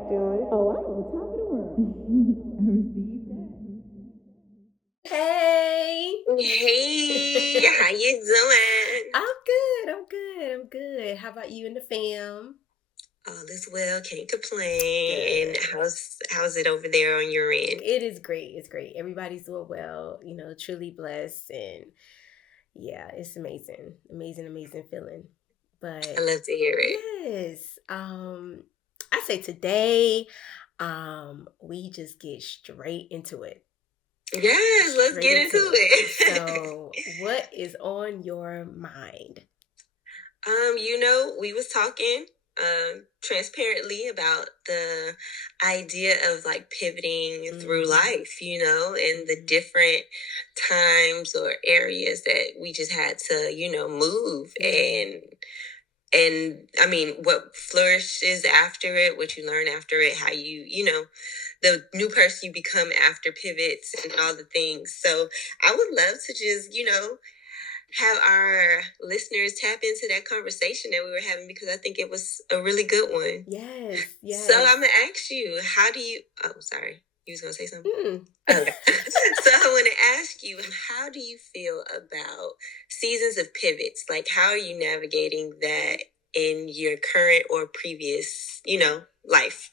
you doing? Oh, I'm on top of the world. I received that. Hey. Hey, how you doing? I'm good. How about you and the fam? All is well, can't complain. And Good. how's it over there on your end? It is great. It's great. Everybody's doing well, truly blessed. And yeah, it's amazing. Amazing feeling. I But love to hear it. yes, I say today, we just get straight into it. Yes, let's Straight get into into it. it. So, what is on your mind? We was talking transparently about the idea of like pivoting through life, and the different times or areas that we just had to, move Yeah. and I mean what flourishes after it, what you learn after it, how the new person you become after pivots and all the things. So I would love to just, have our listeners tap into that conversation that we were having because I think it was a really good one. Yes. So Yes. I'm gonna ask you, how do you sorry, you was gonna say something? Mm. Okay. So I want to ask you, how do you feel about seasons of pivots? Like, how are you navigating that in your current or previous, life?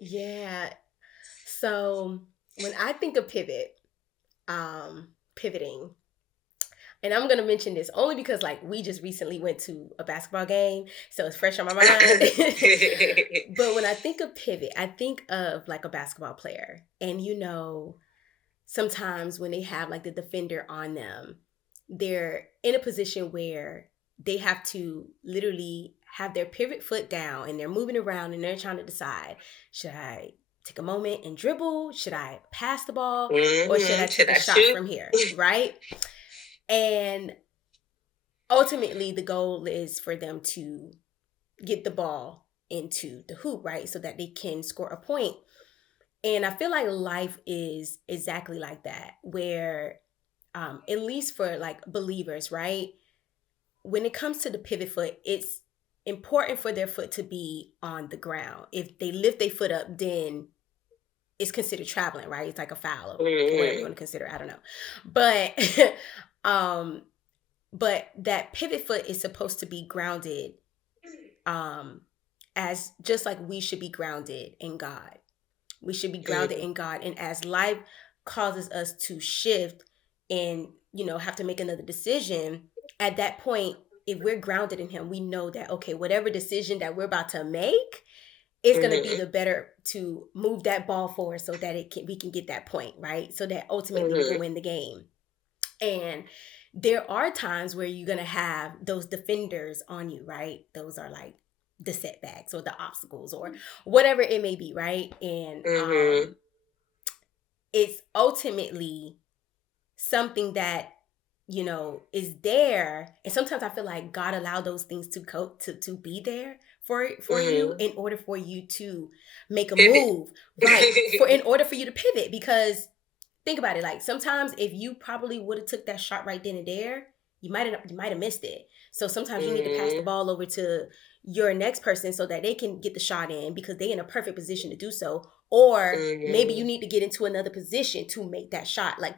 Yeah. So when I think of pivoting, and I'm gonna mention this only because like we just recently went to a basketball game, so it's fresh on my mind. But when I think of pivot, I think of like a basketball player, and sometimes when they have like the defender on them, they're in a position where they have to literally have their pivot foot down and they're moving around and they're trying to decide, should I take a moment and dribble? Should I pass the ball? Or should I Should take a I shot shoot? from here? Right? And ultimately, the goal is for them to get the ball into the hoop, right? So that they can score a point. And I feel like life is exactly like that, where at least for like believers, right? When it comes to the pivot foot, it's important for their foot to be on the ground. If they lift their foot up, then it's considered traveling, right? It's like a foul or whatever you want to consider. I don't know. But um but that pivot foot is supposed to be grounded um as just like we should be grounded in God. We should be grounded in God. And as life causes us to shift and, have to make another decision, at that point, if we're grounded in Him, we know that, okay, whatever decision that we're about to make is going to be the better to move that ball forward so that we can get that point, right? So that ultimately we can win the game. And there are times where you're going to have those defenders on you, right? Those are like the setbacks or the obstacles or whatever it may be, right? And it's ultimately something that is there, and sometimes I feel like God allowed those things to be there for you in order for you to make a Pivot. move, right? For in order for you to pivot, because think about it, like sometimes if you probably would have took that shot right then and there, you might have missed it. So sometimes you need to pass the ball over to your next person so that they can get the shot in because they're in a perfect position to do so. Or maybe you need to get into another position to make that shot. Like,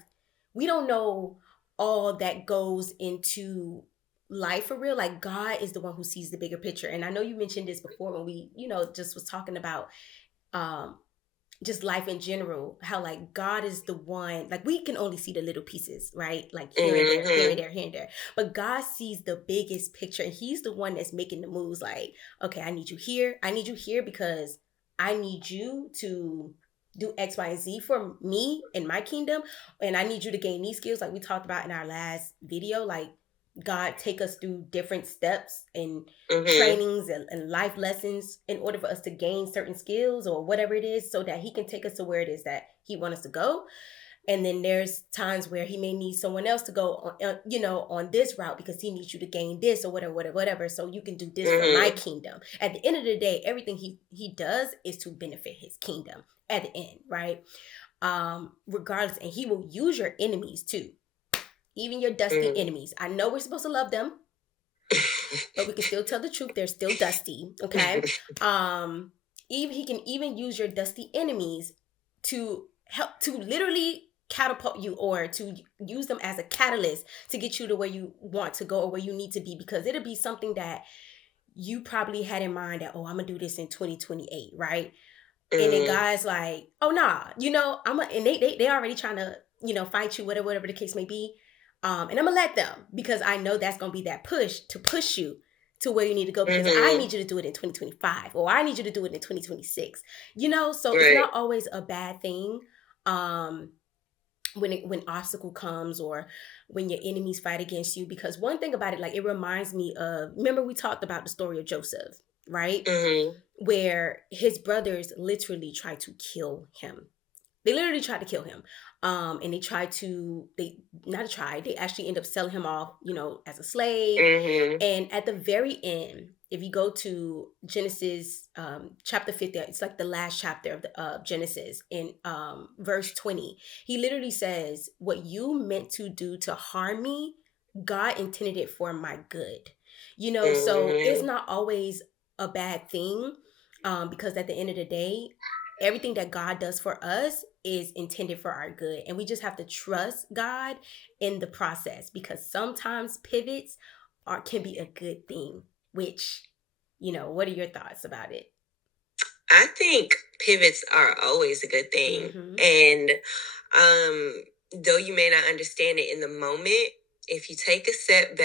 we don't know all that goes into life for real. Like, God is the one who sees the bigger picture. And I know you mentioned this before when we, just was talking about um just life in general, how like God is the one, like we can only see the little pieces, right? Like here and there, here and there, here and there. But God sees the biggest picture, and He's the one that's making the moves. Like, okay, I need you here. I need you here because I need you to do X, Y, and Z for me in my kingdom. And I need you to gain these skills, like we talked about in our last video. Like, God take us through different steps and trainings and life lessons in order for us to gain certain skills or whatever it is, so that He can take us to where it is that He wants us to go. And then there's times where He may need someone else to go on this route because He needs you to gain this or whatever, so you can do this for my kingdom. At the end of the day, everything he does is to benefit His kingdom at the end, right? Regardless, and He will use your enemies too. Even your dusty enemies. I know we're supposed to love them, but we can still tell the truth. They're still dusty, okay? Even he can even use your dusty enemies to help to literally catapult you, or to use them as a catalyst to get you to where you want to go or where you need to be, because it'll be something that you probably had in mind that, oh, I'm gonna do this in 2028, right? And then Mm-hmm. guys like, oh nah, and they already trying to, fight you, whatever the case may be. And I'm gonna let them, because I know that's gonna be that push to push you to where you need to go, because I Mm-hmm. need you to do it in 2025, or I need you to do it in 2026. So it's Right. not always a bad thing. Um, when obstacle comes, or when your enemies fight against you, because one thing about it, like, it reminds me of, remember we talked about the story of Joseph, right? Mm-hmm. Where his brothers literally tried to kill him. They literally tried to kill him. And they tried to, they not try, they actually end up selling him off, as a slave. Mm-hmm. And at the very end, if you go to Genesis, chapter 50, it's like the last chapter of the Genesis, in verse 20, he literally says, what you meant to do to harm me, God intended it for my good. So it's Mm-hmm. not always a bad thing, because at the end of the day, everything that God does for us is intended for our good. And we just have to trust God in the process, because sometimes pivots can be a good thing, which, what are your thoughts about it? I think pivots are always a good thing. Mm-hmm. And though you may not understand it in the moment, if you take a step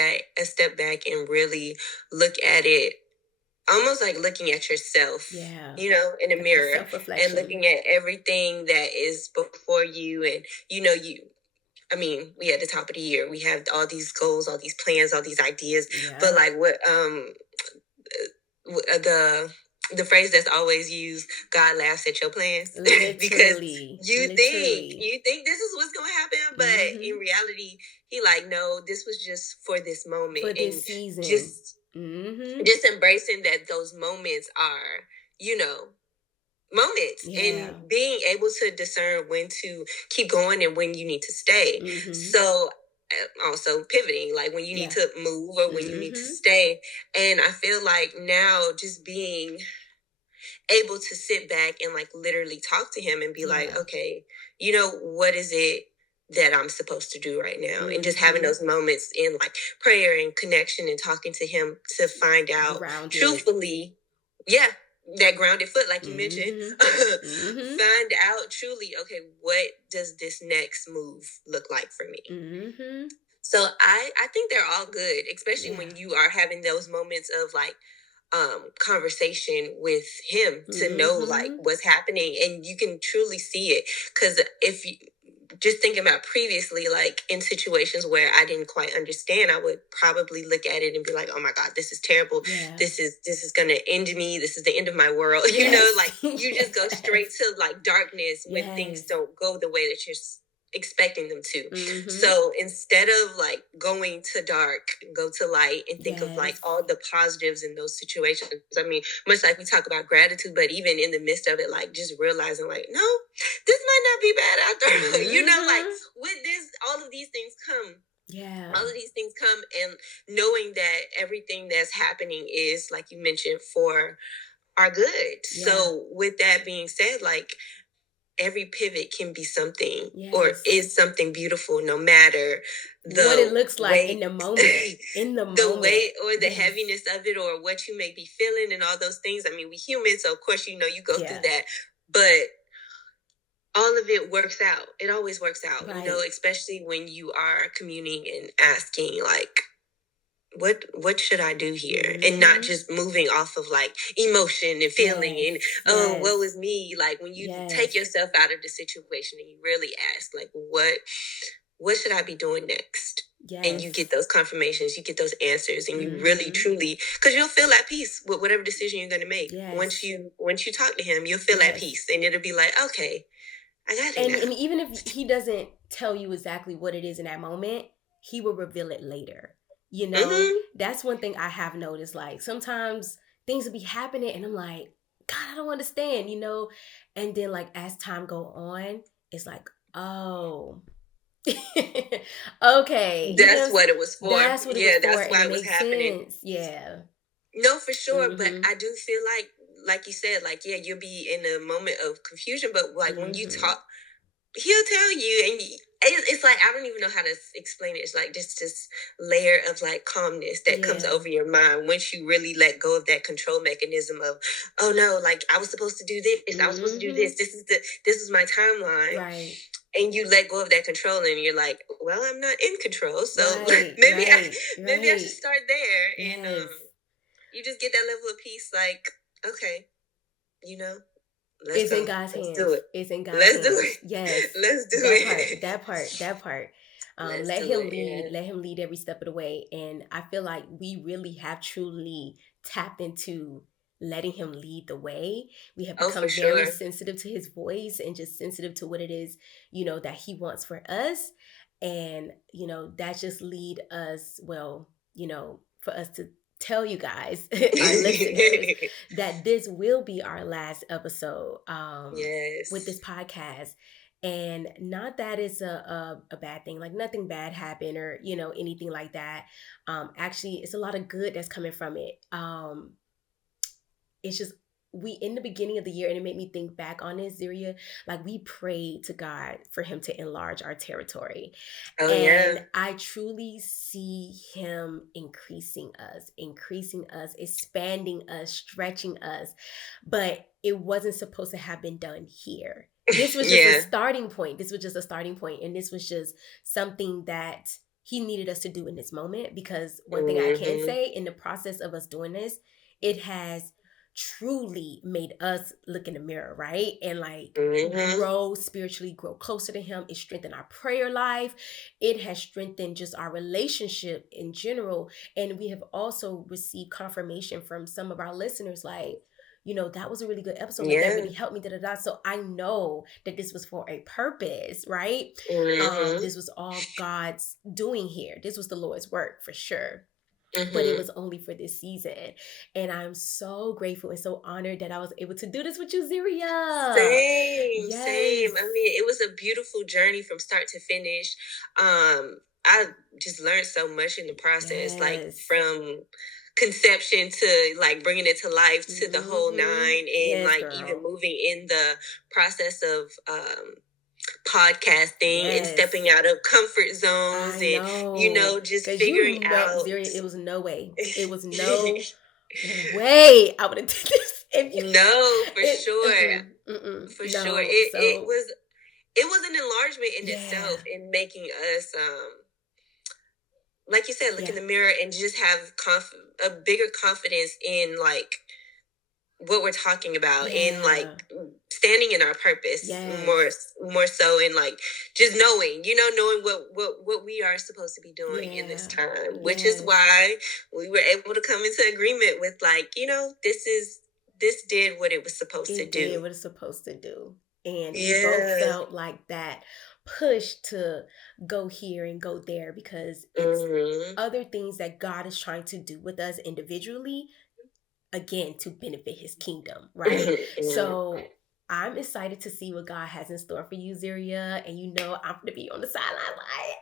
back and really look at it, almost like looking at yourself, Yeah. in a Like the mirror, and self-reflection. looking at everything that is before you. And, I mean, we at the top of the year, we have all these goals, all these plans, all these ideas, Yeah. but like the phrase that's always used, God laughs at your plans. Because Literally. you think this is what's going to happen, but Mm-hmm. in reality, he like, no, this was just for this moment. For And this season. just Mm-hmm. just embracing that those moments are, moments, Yeah. and being able to discern when to keep going and when you need to stay. Mm-hmm. So also pivoting, like when you need Yeah. to move or when you need to Mm-hmm. stay. And I feel like now, just being able to sit back and like literally talk to him and be like, Yeah. okay, what is it that I'm supposed to do right now? And just having Mm-hmm. those moments in like prayer and connection and talking to him to find out Grounded. truthfully, yeah, that grounded foot, like you mentioned, Mm-hmm. Mm-hmm. find out truly, okay, what does this next move look like for me? Mm-hmm. So I think they're all good, especially Yeah. when you are having those moments of like conversation with him, to know like Mm-hmm. what's happening, and you can truly see it. Because if you just thinking about previously, like in situations where I didn't quite understand, I would probably look at it and be like, oh my god, this is terrible. Yeah. This is gonna end me. This is the end of my world. Yes. Like you just go straight to like darkness when things Yes. don't go the way that you're expecting them to. Mm-hmm. So instead of like going to dark, go to light and think of like Yes. all the positives in those situations. I mean, much like we talk about gratitude, but even in the midst of it, like just realizing like, no, this might not be bad after. Like Mm-hmm. with this, all of these things come. Yeah. All of these things come, and knowing that everything that's happening is, like you mentioned, for our good. Yeah. So with that being said, like every pivot can be something, or Yes. is something beautiful, no matter What it the looks like weight, in the moment. In the the moment. weight or the Yes. heaviness of it, or what you may be feeling, and all those things. I mean, we human, so of course, you go Yeah. through that, but all of it works out. It always works out, Right. especially when you are communing and asking, like, what should I do here? And not Mm-hmm. just moving off of like emotion and feeling Yes. and, oh, Yes. woe is me. Like when you Yes. take yourself out of the situation and you really ask, like, what should I be doing next? Yes. And you get those confirmations, you get those answers, and you Mm-hmm. really truly, because you'll feel at peace with whatever decision you're going to make. Yes. Once you talk to him, you'll feel at Yes. peace, and it'll be like, okay, I got it And now. even if he doesn't tell you exactly what it is in that moment, he will reveal it later. Mhm. That's one thing I have noticed. Like sometimes things will be happening and I'm like, God, I don't understand, And then like as time go on, it's like, oh, okay. That's what it was for. That's what it Yeah, was for, that's and why it it was makes happening. sense. Yeah. No, for sure. But Mm-hmm. I do feel like you said, like, yeah, you'll be in a moment of confusion, but like when you Mhm. talk, he'll tell you, and it's like, I don't even know how to explain it. It's like this layer of like calmness that comes Yeah. over your mind once you really let go of that control mechanism of, oh no, like I was supposed to do this, I was supposed to do this. This is my timeline. Right. And you let go of that control, and you're like, well, I'm not in control, so Right. maybe Right. maybe I should Right. start there. And Yes. you just get that level of peace, like, okay, you know, let's It's in go. God's Let's hands. do it. It's in God's Let's do hands. it. Yes. Let's do That it. part. That part. That part. Let's Let do him it. lead. Yeah. Let him lead every step of the way. And I feel like we really have truly tapped into letting him lead the way. We have Oh, for become very sure. sensitive to his voice and just sensitive to what it is, you know, that he wants for us. And, you know, that just lead us, well, you know, for us to tell you guys, our listeners, that this will be our last episode with this Yes. podcast. And not that it's a bad thing, like nothing bad happened or, you know, anything like that. Actually, it's a lot of good that's coming from it. It's just, we in the beginning of the year, and it made me think back on this, Ziria, like we prayed to God for him to enlarge our territory. Oh, And yeah. I truly see him increasing us, expanding us, stretching us. But it wasn't supposed to have been done here. This was just a Yeah. starting point. This was just a starting point. And this was just something that he needed us to do in this moment. Because one thing I can Mhm. say, in the process of us doing this, it has truly made us look in the mirror, right? And like Mhm. grow spiritually, grow closer to him. It strengthened our prayer life. It has strengthened just our relationship in general. And we have also received confirmation from some of our listeners, like, you know, that was a really good episode. Like that Yeah. really helped me. Da, da, da. So I know that this was for a purpose, right? Mhm. This was all God's doing here. This was the Lord's work for sure. But it Mhm. was only for this season. And I'm so grateful and so honored that I was able to do this with you, Ziria. Same. Yes. I mean, it was a beautiful journey from start to finish. I just learned so much in the process, like Yes. from conception to like bringing it to life to the whole Mhm. nine, and Yes, like girl. even moving in the process of podcasting and Yes. stepping out of comfort zones, I and you know, know. just 'Cause figuring you know, out. Ziria, it was no way. It was no way I would have did this if you. No, for It, sure. For sure. no. It was an enlargement in Yeah. itself, in making us like you said, look in Yeah. the mirror and just have a bigger confidence in like what we're talking about, and like Yeah. standing in our purpose Yes. more so, and like just knowing, you know, knowing what we are supposed to be doing in this Yeah. time, which is Yes. why we were able to come into agreement with like, you know, this did what it was supposed to It did do. what it's supposed to do. And we both Yeah. felt like that push to go here and go there, because it's Mhm. other things that God is trying to do with us individually, again, to benefit his kingdom, right? So I'm excited to see what God has in store for you, Ziria. And you know, I'm going to be on the sideline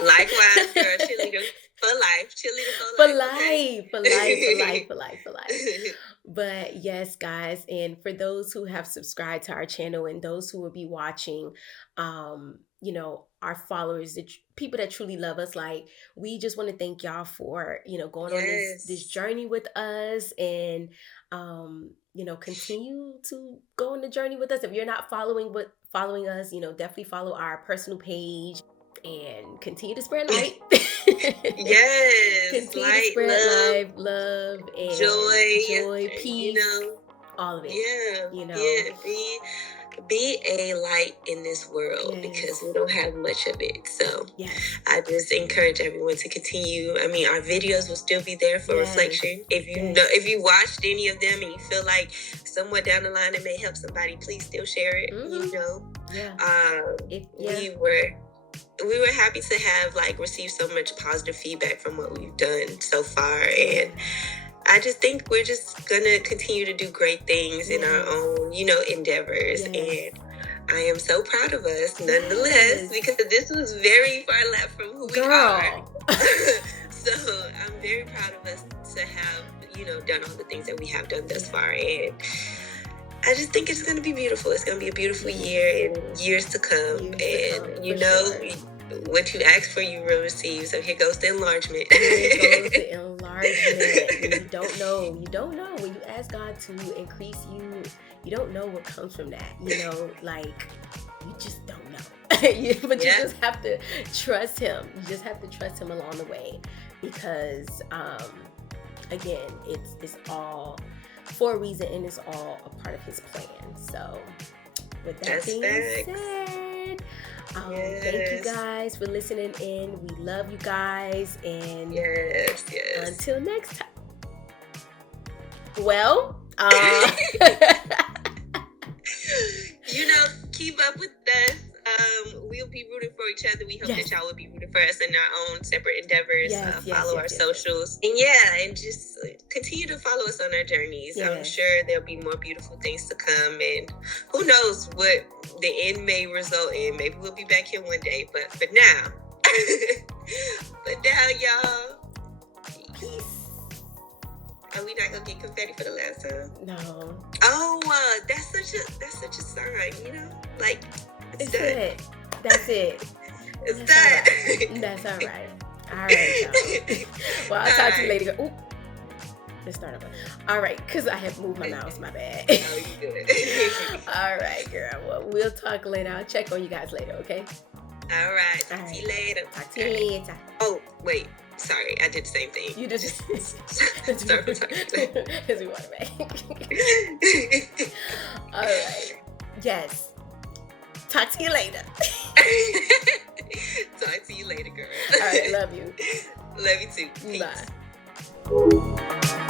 Likewise, girl, cheerleader for life. Cheerleader for for life. Okay? life. But yes, guys, and for those who have subscribed to our channel and those who will be watching, you know, our followers, people that truly love us, like, we just want to thank y'all for, you know, going on this Yes. journey with us, and you know, continue to go on the journey with us. If you're not following us, you know, definitely follow our personal page and continue to spread light. Yes. Continue to Light, spread love, love, and joy, peace, you know. all of it. Yeah. You know. Yeah. Be a light in this world, Yes. because we don't have much of it. So Yes. I just encourage everyone to continue. I mean, our videos will still be there for Yes. reflection. If you Yes. know, if you watched any of them and you feel like somewhere down the line it may help somebody, please still share it. You know. Yeah. We were happy to have like received so much positive feedback from what we've done so far, and I just think we're just gonna continue to do great things in our own, you know, endeavors. And I am so proud of us, nonetheless, because this was very far left from who we are. So I'm very proud of us to have, done all the things that we have done thus far. And I just think it's going to be beautiful. It's going to be a beautiful year and years to come. What you ask for, you will receive. So here goes the enlargement. Here goes the enlargement. You don't know. When you ask God to increase you, you don't know what comes from that. You just don't know. You just have to trust Him. You just have to trust Him along the way, because again, it's all for a reason, and it's all a part of His plan. So with that being said, thank you guys for listening in. We love you guys, and yes. Until next time. Well, keep up with us. We'll be rooting for each other. We hope that y'all will be rooting for us in our own separate endeavors. Follow our socials. And and just continue to follow us on our journeys. Yes. I'm sure there'll be more beautiful things to come. And who knows what the end may result in. Maybe we'll be back here one day. But for now, y'all, peace. Are we not gonna get confetti for the last time? No. Oh, that's such a sign, like it's done. It. That's it. It's done. Right. That's all right. All right, y'all. Well, I'll talk to you later. Ooh. Let's start over. All right, because I have moved my mouse. My bad. Oh, you good. All right, girl. Well, we'll talk later. I'll check on you guys later, okay? All right. Talk to you later. Talk to you later. Oh, wait. Sorry, I did the same thing. You did just start with talking. As we want back. All right. Yes. Talk to you later. Talk to you later, girl. All right. Love you. Love you too. Peace. Bye.